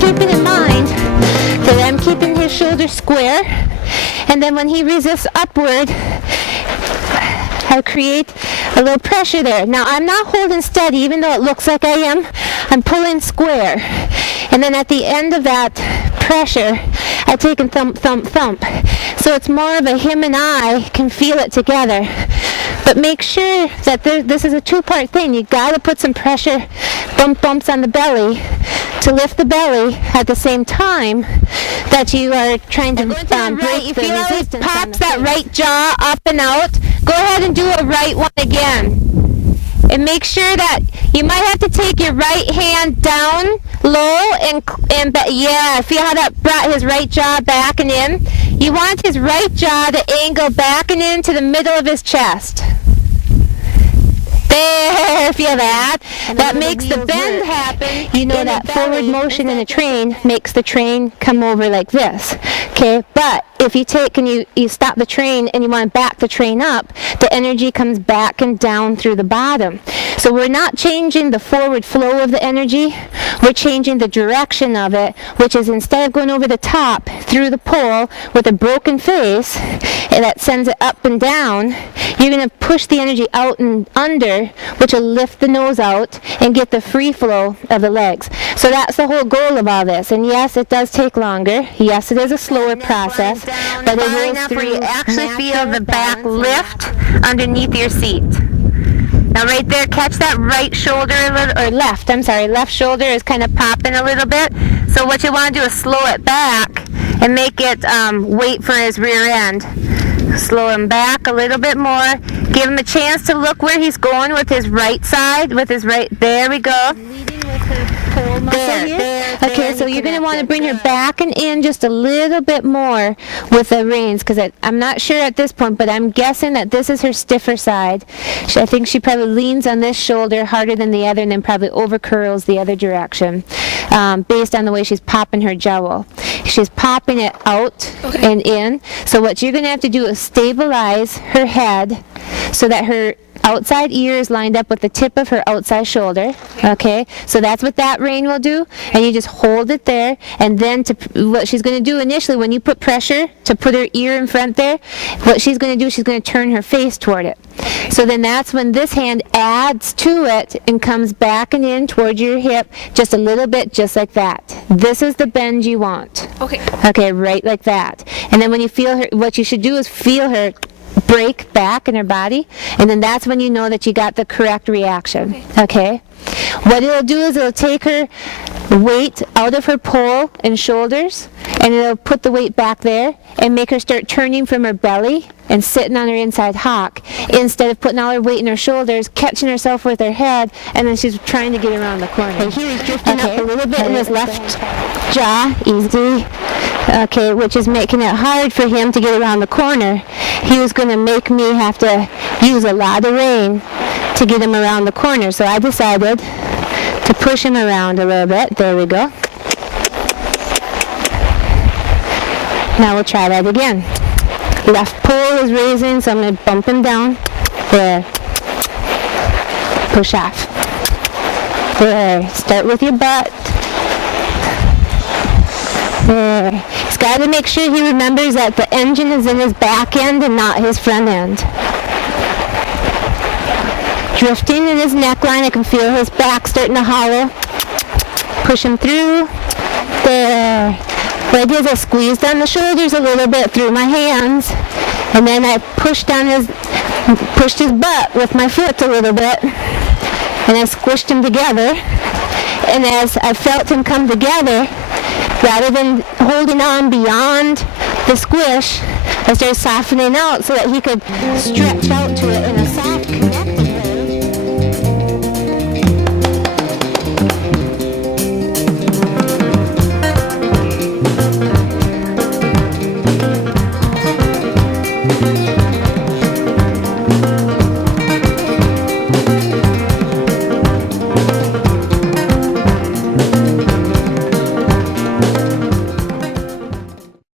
Keeping in mind that I'm keeping his shoulder square, and then when he resists upward, I create a little pressure there. Now I'm not holding steady, even though it looks like I am. I'm pulling square. And then at the end of that pressure, I take and thump, thump, thump. So it's more of a him and I can feel it together. But make sure that this is a two-part thing. You got to put some pressure, bumps on the belly to lift the belly at the same time that you are trying to break You the feel how it resistance. pops that right jaw up and out? Go ahead and do a right one again. And make sure that you might have to take your right hand down low and yeah, feel how that brought his right jaw back and in. You want his right jaw to angle back and into the middle of his chest. There, feel that? That makes the bend happen. You know that forward motion in a train makes the train come over like this, okay? But if you take and you stop the train and you want to back the train up, the energy comes back and down through the bottom. So we're not changing the forward flow of the energy, we're changing the direction of it, which is instead of going over the top through the pole with a broken face and that sends it up and down, you're going to push the energy out and under, which will lift the nose out and get the free flow of the legs. So that's the whole goal of all this. And yes, it does take longer. Yes, it is a slower process, but it Far is enough where you actually feel the back lift underneath your seat. Now right there, catch that right shoulder a little, or left, I'm sorry, left shoulder is kind of popping a little bit. So what you want to do is slow it back and make it wait for his rear end. Slow him back a little bit more. Give him a chance to look where he's going with his right side, with his right, there we go. Okay, so you're going to want to bring her back and in just a little bit more with the reins, because I'm not sure at this point, but I'm guessing that this is her stiffer side. I think she probably leans on this shoulder harder than the other and then probably over curls the other direction, based on the way she's popping her jowl. She's popping it out and in. So what you're going to have to do is stabilize her head so that her outside ear is lined up with the tip of her outside shoulder. Okay, so that's what that rein will do, and you just hold it there. And then what she's going to do initially, when you put pressure to put her ear in front there, what she's going to do, she's going to turn her face toward it. So then that's when this hand adds to it and comes back and in toward your hip just a little bit, just like that. This is the bend you want. Okay, right like that. And then when you feel her, what you should do is feel her break back in her body, and then that's when you know that you got the correct reaction. Okay? What it'll do is it'll take her weight out of her pole and shoulders, and it'll put the weight back there and make her start turning from her belly and sitting on her inside hock, instead of putting all her weight in her shoulders, catching herself with her head, and then she's trying to get around the corner. Okay, he's drifting up a little bit in his left jaw, easy. Okay, which is making it hard for him to get around the corner. He was going to make me have to use a lot of rein to get him around the corner, so I decided to push him around a little bit. There we go. Now we'll try that again. Left pole is raising, so I'm going to bump him down. There. Push off. There. Start with your butt. There. He's got to make sure he remembers that the engine is in his back end and not his front end. Drifting in his neckline, I can feel his back starting to hollow. Push him through. There. What I did is I squeezed on the shoulders a little bit through my hands, and then I pushed his butt with my foot a little bit, and I squished him together. And as I felt him come together, rather than holding on beyond the squish, I started softening out so that he could stretch out to it in a soft connection.